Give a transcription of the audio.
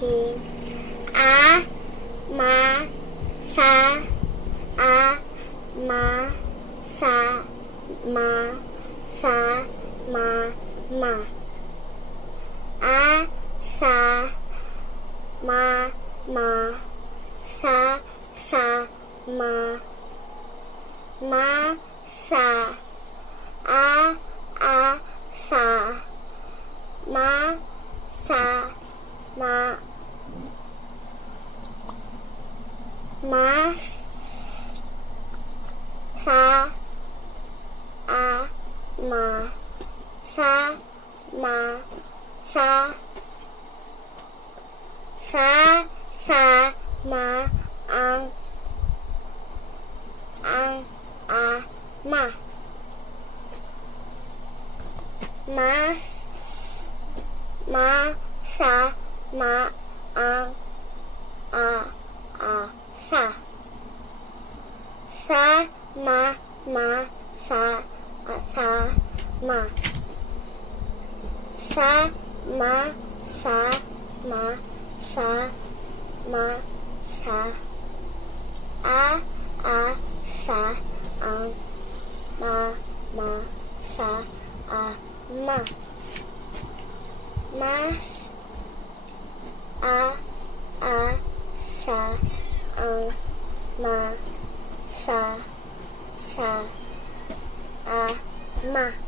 hi, a, ma, sa, a, ma, sa, ma, sa, ma, ma, a, sa, ma, ma, sa, ma, sa, a, sa, ma, sa, ma, mas, sa, a, ma, sa, ma, sa, ma, ang, a, ma, mas, ma, sa, ma, ang, a, sa, ma, sa, ma, sa, ma, sa, ma, sa, ma, sa, a, sa, ang, ma, sa, ma, mas, a, sa, ang, ma, sa, ma.